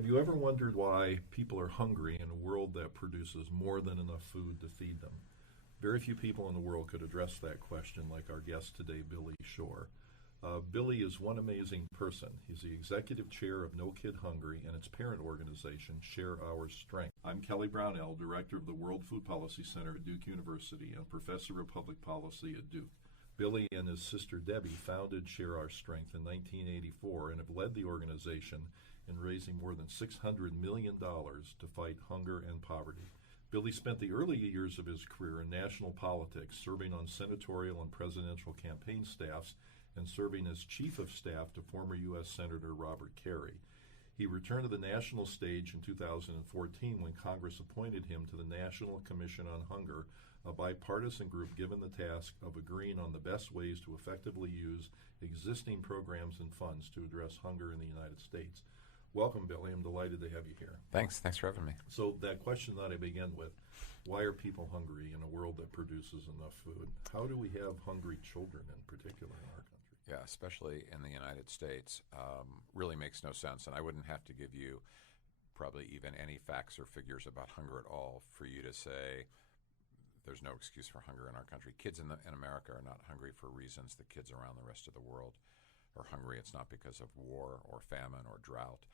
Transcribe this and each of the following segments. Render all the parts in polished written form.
Have you ever wondered why people are hungry in a world that produces more than enough food to feed them? Very few people in the world could address that question like our guest today, Billy Shore. Billy is one amazing person. He's the executive chair of No Kid Hungry and its parent organization, Share Our Strength. I'm Kelly Brownell, director of the World Food Policy Center at Duke University and professor of public policy at Duke. Billy and his sister Debbie founded Share Our Strength in 1984 and have led the organization in raising more than $600 million to fight hunger and poverty. Billy spent the early years of his career in national politics, serving on senatorial and presidential campaign staffs and serving as chief of staff to former U.S. Senator Robert Kerry. He returned to the national stage in 2014 when Congress appointed him to the National Commission on Hunger, a bipartisan group given the task of agreeing on the best ways to effectively use existing programs and funds to address hunger in the United States. Welcome, Billy. I'm delighted to have you here. Thanks for having me. So that question that I began with, why are people hungry in a world that produces enough food? How do we have hungry children in particular in our country? Yeah, especially in the United States, really makes no sense. And I wouldn't have to give you probably even any facts or figures about hunger at all for you to say there's no excuse for hunger in our country. Kids in America are not hungry for reasons that kids around the rest of the world are hungry. It's not because of war or famine or drought.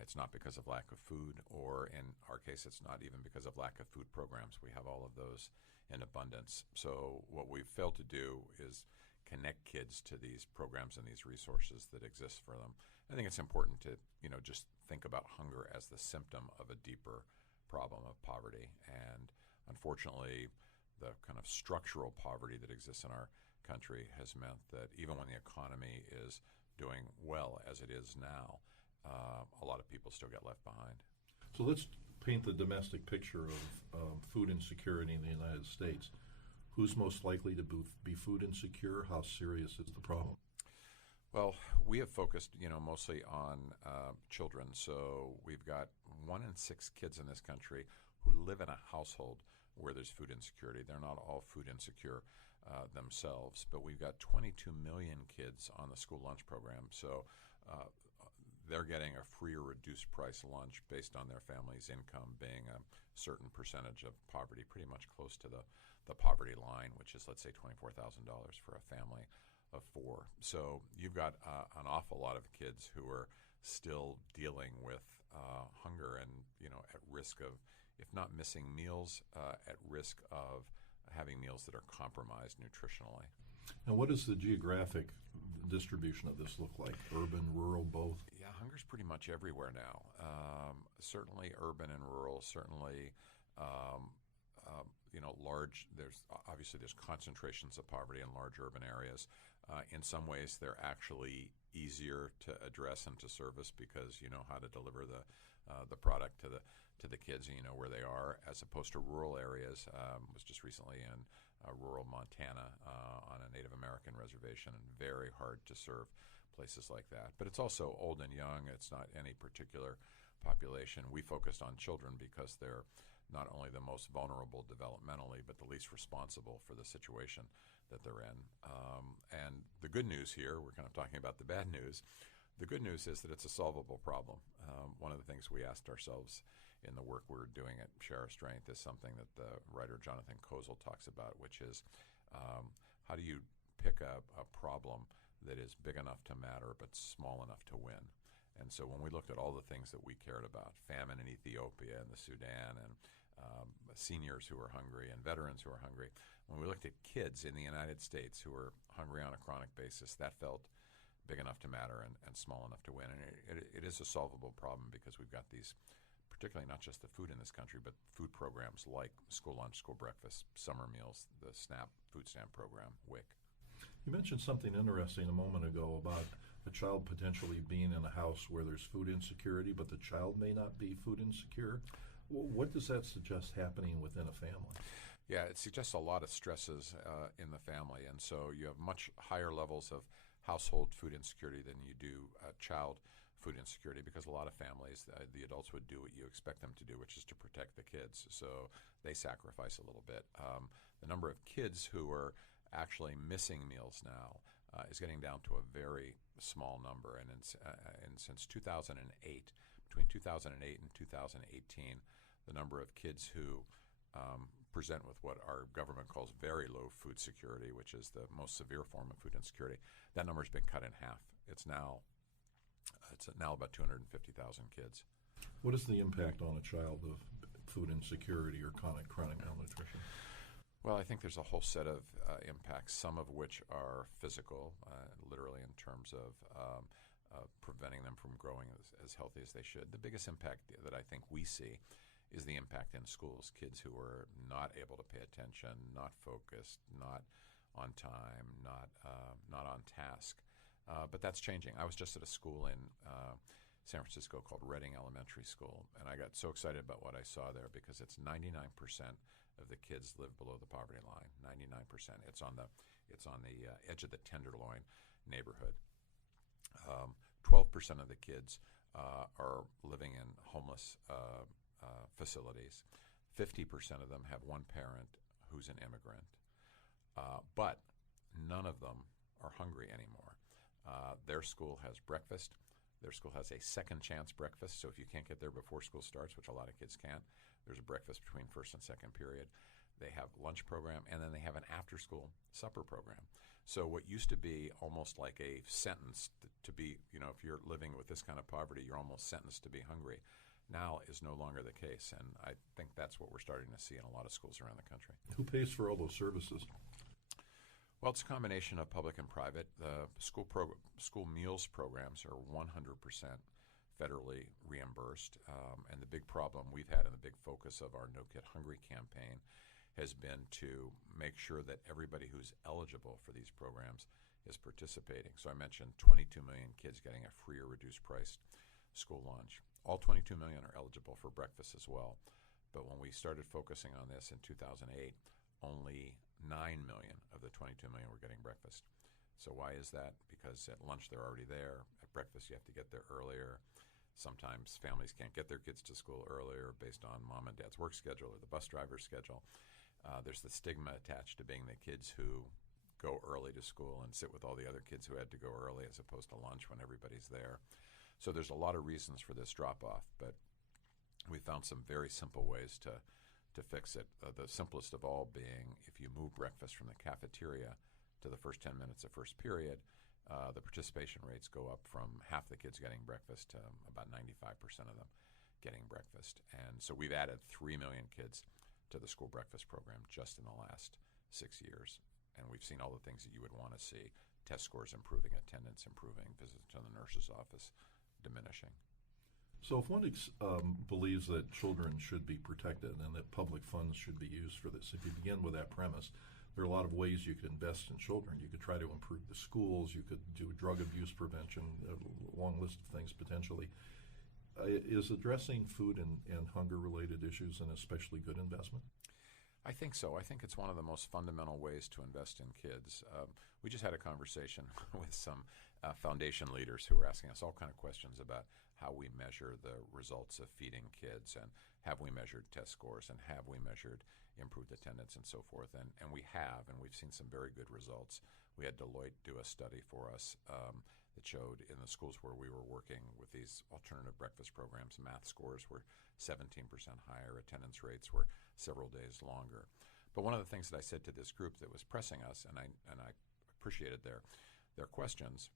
It's not because of lack of food, or in our case, it's not even because of lack of food programs. We have all of those in abundance. So what we've failed to do is connect kids to these programs and these resources that exist for them. I think it's important to, just think about hunger as the symptom of a deeper problem of poverty. And unfortunately, the kind of structural poverty that exists in our country has meant that even when the economy is doing well as it is now, a lot of people still get left behind. So let's paint the domestic picture of food insecurity in the United States. Who's most likely to be food insecure? How serious is the problem? Well, we have focused, mostly on children. So we've got 1 in 6 kids in this country who live in a household where there's food insecurity. They're not all food insecure themselves, but we've got 22 million kids on the school lunch program. So they're getting a free or reduced price lunch based on their family's income being a certain percentage of poverty, pretty much close to the poverty line, which is, let's say, $24,000 for a family of 4. So you've got an awful lot of kids who are still dealing with hunger and, at risk of, if not missing meals, at risk of having meals that are compromised nutritionally. Now, what does the geographic distribution of this look like? Urban, rural, both? Yeah, hunger's pretty much everywhere now. Certainly urban and rural, certainly large. There's concentrations of poverty in large urban areas. In some ways, they're actually easier to address and to service because you know how to deliver the product to the kids, and you know where they are, as opposed to rural areas. Was just recently in rural Montana on a Native American reservation, and very hard to serve places like that. But it's also old and young. It's not any particular population. We focused on children because they're not only the most vulnerable developmentally, but the least responsible for the situation that they're in. And the good news here, we're kind of talking about the bad news. The good news is that it's a solvable problem. One of the things we asked ourselves in the work we're doing at Share Our Strength is something that the writer Jonathan Kozol talks about, which is how do you pick a problem that is big enough to matter but small enough to win? And so when we looked at all the things that we cared about, famine in Ethiopia and the Sudan, and seniors who are hungry and veterans who are hungry, when we looked at kids in the United States who are hungry on a chronic basis, that felt big enough to matter and small enough to win. And it is a solvable problem because we've got these, particularly not just the food in this country, but food programs like school lunch, school breakfast, summer meals, the SNAP food stamp program, WIC. You mentioned something interesting a moment ago about a child potentially being in a house where there's food insecurity, but the child may not be food insecure. What does that suggest happening within a family? Yeah, it suggests a lot of stresses in the family, and so you have much higher levels of household food insecurity than you do child food insecurity, because a lot of families, the adults would do what you expect them to do, which is to protect the kids, so they sacrifice a little bit. The number of kids who are actually missing meals now is getting down to a very small number, and since 2008, between 2008 and 2018, the number of kids who present with what our government calls very low food security, which is the most severe form of food insecurity, that number's been cut in half. It's now about 250,000 kids. What is the impact on a child of food insecurity or chronic malnutrition? Well, I think there's a whole set of impacts, some of which are physical, literally in terms of preventing them from growing as healthy as they should. The biggest impact that I think we see is the impact in schools. Kids who are not able to pay attention, not focused, not on time, not on task. But that's changing. I was just at a school in San Francisco called Redding Elementary School, and I got so excited about what I saw there because it's 99% of the kids live below the poverty line. 99%. It's on the edge of the Tenderloin neighborhood. 12% of the kids are living in homeless facilities. 50% of them have one parent who's an immigrant. But none of them are hungry anymore. Their school has breakfast. Their school has a second chance breakfast, so if you can't get there before school starts, which a lot of kids can't, there's a breakfast between first and second period. They have lunch program, and then they have an after-school supper program. So what used to be almost like a sentence to be, if you're living with this kind of poverty, you're almost sentenced to be hungry, now is no longer the case, and I think that's what we're starting to see in a lot of schools around the country. Who pays for all those services? Well, it's a combination of public and private. The school meals programs are 100% federally reimbursed, and the big problem we've had and the big focus of our No Kid Hungry campaign has been to make sure that everybody who's eligible for these programs is participating. So I mentioned 22 million kids getting a free or reduced priced school lunch. All 22 million are eligible for breakfast as well. But when we started focusing on this in 2008, only 9 million of the 22 million were getting breakfast. So why is that? Because at lunch they're already there. At breakfast you have to get there earlier. Sometimes families can't get their kids to school earlier based on mom and dad's work schedule or the bus driver's schedule. There's the stigma attached to being the kids who go early to school and sit with all the other kids who had to go early as opposed to lunch when everybody's there. So there's a lot of reasons for this drop-off, but we found some very simple ways to fix it. The simplest of all being if you move breakfast from the cafeteria to the first 10 minutes of first period, the participation rates go up from half the kids getting breakfast to about 95% of them getting breakfast. And so we've added 3 million kids to the school breakfast program just in the last 6 years. And we've seen all the things that you would want to see. Test scores improving, attendance improving, visits to the nurse's office diminishing. So if one believes that children should be protected and that public funds should be used for this, if you begin with that premise, there are a lot of ways you could invest in children. You could try to improve the schools. You could do drug abuse prevention, a long list of things potentially. Is addressing food and hunger-related issues an especially good investment? I think so. I think it's one of the most fundamental ways to invest in kids. We just had a conversation with some foundation leaders who were asking us all kind of questions about how we measure the results of feeding kids, and have we measured test scores, and have we measured improved attendance and so forth. And we have, and we've seen some very good results. We had Deloitte do a study for us that showed in the schools where we were working with these alternative breakfast programs, math scores were 17% higher, attendance rates were several days longer. But one of the things that I said to this group that was pressing us, and I appreciated their questions,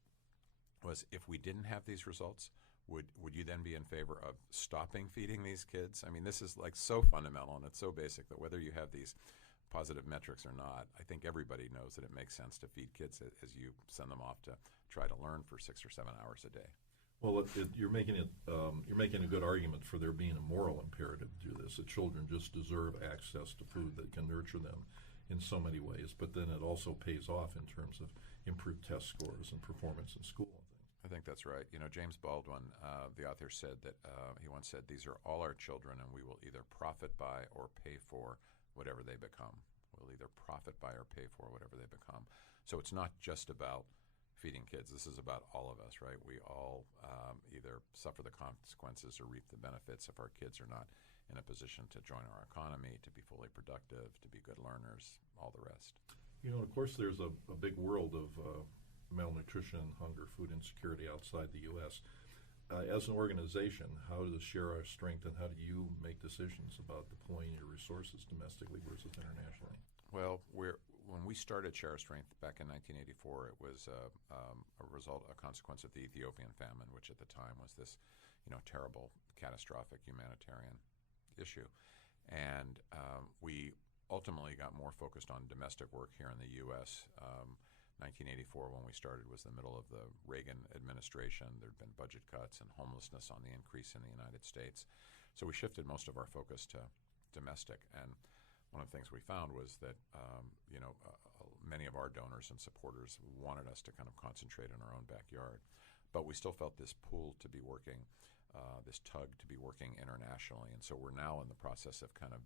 was if we didn't have these results, would you then be in favor of stopping feeding these kids? I mean, this is like so fundamental and it's so basic that whether you have these positive metrics or not, I think everybody knows that it makes sense to feed kids as you send them off to try to learn for 6 or 7 hours a day. Well, you're making a good argument for there being a moral imperative to do this. That children just deserve access to food that can nurture them in so many ways, but then it also pays off in terms of improved test scores and performance in school. I think that's right. James Baldwin, the author, said that he once said, "These are all our children, and we will either profit by or pay for whatever they become." We'll either profit by or pay for whatever they become. So it's not just about feeding kids. This is about all of us, right? We all either suffer the consequences or reap the benefits if our kids are not in a position to join our economy, to be fully productive, to be good learners, all the rest. Of course, there's a big world of malnutrition, hunger, food insecurity outside the U.S. as an organization, how does share our strength, and how do you make decisions about deploying your resources domestically versus internationally? Well, when we started Share Our Strength back in 1984, it was a consequence of the Ethiopian famine, which at the time was this, terrible, catastrophic humanitarian issue. And we ultimately got more focused on domestic work here in the U.S. 1984, when we started, was the middle of the Reagan administration. There had been budget cuts and homelessness on the increase in the United States. So we shifted most of our focus to domestic. And one of the things we found was that, many of our donors and supporters wanted us to kind of concentrate in our own backyard. But we still felt this pull to be working, this tug to be working internationally. And so we're now in the process of kind of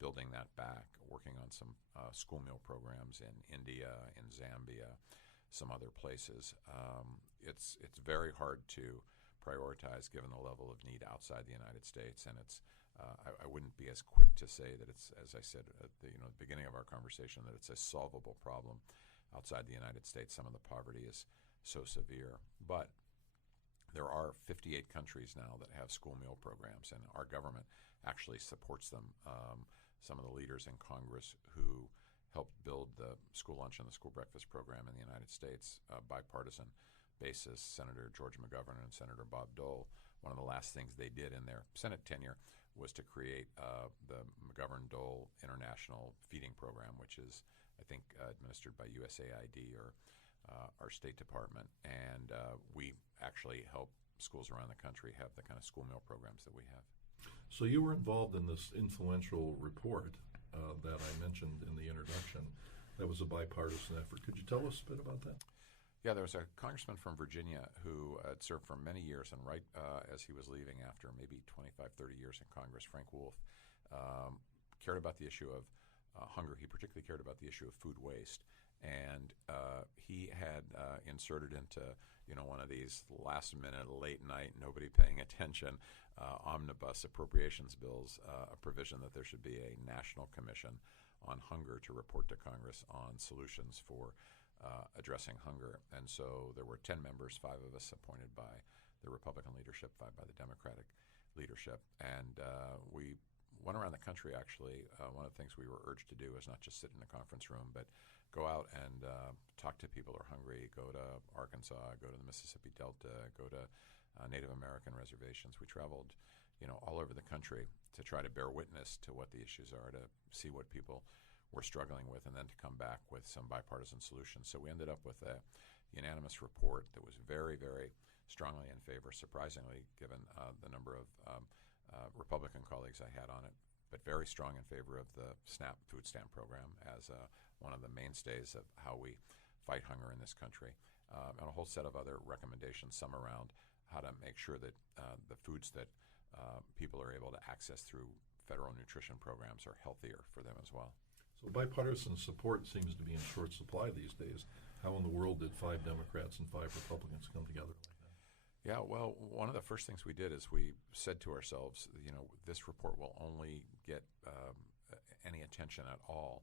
building that back, working on some school meal programs in India, in Zambia, some other places. It's very hard to prioritize given the level of need outside the United States, and it's I wouldn't be as quick to say that it's, as I said at the beginning of our conversation, that it's a solvable problem outside the United States. Some of the poverty is so severe, but there are 58 countries now that have school meal programs, and our government actually supports them. Some of the leaders in Congress who helped build the school lunch and the school breakfast program in the United States, bipartisan basis, Senator George McGovern and Senator Bob Dole, one of the last things they did in their Senate tenure was to create the McGovern-Dole International Feeding Program, which is, I think, administered by USAID or our State Department. And we actually help schools around the country have the kind of school meal programs that we have. So you were involved in this influential report that I mentioned in the introduction. That was a bipartisan effort. Could you tell us a bit about that? Yeah, there was a congressman from Virginia who had served for many years, and right as he was leaving after maybe 25, 30 years in Congress, Frank Wolf, cared about the issue of hunger. He particularly cared about the issue of food waste. And he had inserted into, one of these last-minute, late-night, nobody paying attention omnibus appropriations bills, a provision that there should be a national commission on hunger to report to Congress on solutions for addressing hunger. And so there were 10 members, 5 of us appointed by the Republican leadership, 5 by the Democratic leadership. And we went around the country, actually. One of the things we were urged to do is not just sit in a conference room, but go out and talk to people who are hungry, go to Arkansas, go to the Mississippi Delta, go to Native American reservations. We traveled, all over the country to try to bear witness to what the issues are, to see what people were struggling with, and then to come back with some bipartisan solutions. So we ended up with a unanimous report that was very, very strongly in favor, surprisingly, given the number of Republican colleagues I had on it, but very strong in favor of the SNAP food stamp program as one of the mainstays of how we fight hunger in this country, and a whole set of other recommendations, some around how to make sure that the foods that people are able to access through federal nutrition programs are healthier for them as well. So bipartisan support seems to be in short supply these days. How in the world did 5 Democrats and 5 Republicans come together like that? Yeah, well, one of the first things we did is we said to ourselves, this report will only get any attention at all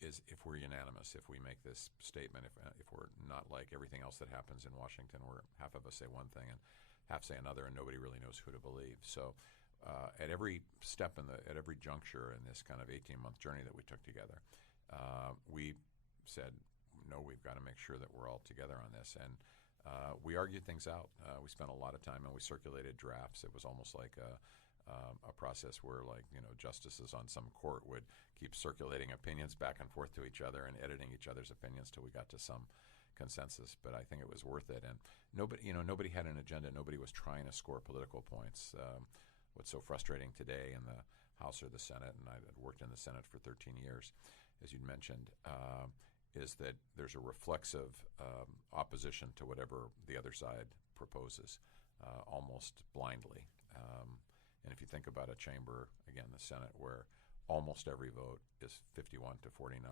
is if we're unanimous, if we make this statement, if we're not like everything else that happens in Washington, where half of us say one thing and half say another, and nobody really knows who to believe. So at every step at every juncture in this kind of 18-month journey that we took together, we said, no, we've got to make sure that we're all together on this. And we argued things out. We spent a lot of time, and we circulated drafts. It was almost like a process where, justices on some court would keep circulating opinions back and forth to each other and editing each other's opinions till we got to some consensus. But I think it was worth it. And nobody had an agenda. Nobody was trying to score political points. What's so frustrating today in the House or the Senate, and I had worked in the Senate for 13 years, as you'd mentioned, is that there's a reflexive opposition to whatever the other side proposes, almost blindly. And if you think about a chamber, again, the Senate, where almost every vote is 51 to 49,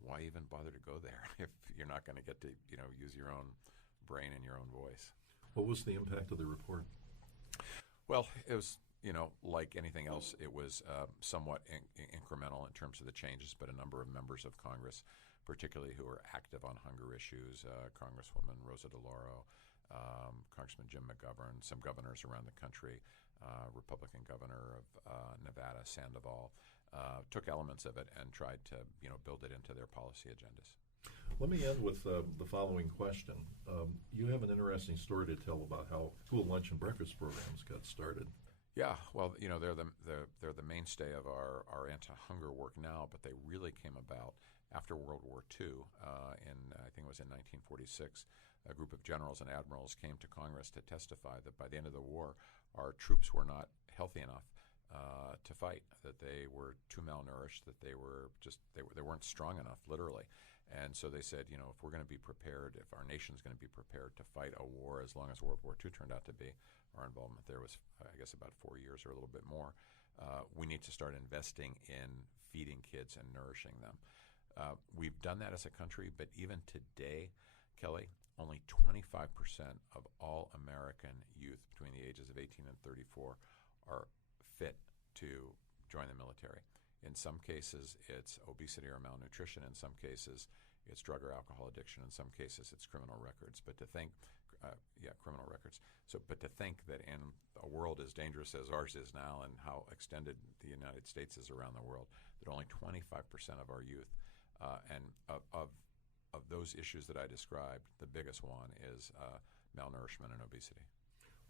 why even bother to go there if you're not going to get to use your own brain and your own voice? What was the impact of the report? Well, it was, like anything else, it was somewhat incremental in terms of the changes, but a number of members of Congress, particularly who are active on hunger issues, Congresswoman Rosa DeLauro, Congressman Jim McGovern, some governors around the country, Republican governor of Nevada, Sandoval, took elements of it and tried to build it into their policy agendas. Let me end with the following question. You have an interesting story to tell about how school lunch and breakfast programs got started. Yeah, well, they're the mainstay of our anti-hunger work now, but they really came about after World War II. I think it was in 1946, a group of generals and admirals came to Congress to testify that by the end of the war, our troops were not healthy enough to fight, that they were too malnourished, that they weren't strong enough, literally. And so they said, if we're going to be prepared, if our nation's going to be prepared to fight a war as long as World War II turned out to be, our involvement there was, I guess, about 4 years or a little bit more, we need to start investing in feeding kids and nourishing them. We've done that as a country, but even today, Kelly, only 25% of all American youth between the ages of 18 and 34 are fit to join the military. In some cases, it's obesity or malnutrition. In some cases, it's drug or alcohol addiction. In some cases, it's criminal records. But to think, criminal records. But to think that in a world as dangerous as ours is now, and how extended the United States is around the world, that only 25% of our youth, and of those issues that I described, the biggest one is malnourishment and obesity.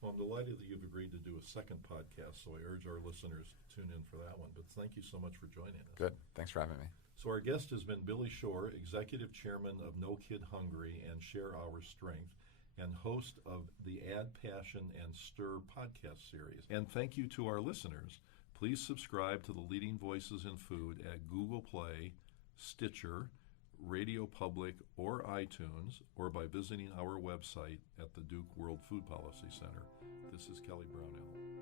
Well, I'm delighted that you've agreed to do a second podcast, so I urge our listeners to tune in for that one. But thank you so much for joining us. Good. Thanks for having me. So our guest has been Billy Shore, Executive Chairman of No Kid Hungry and Share Our Strength, and host of the Add Passion and Stir podcast series. And thank you to our listeners. Please subscribe to the Leading Voices in Food at Google Play, Stitcher, Radio Public, or iTunes, or by visiting our website at the Duke World Food Policy Center. This is Kelly Brownell.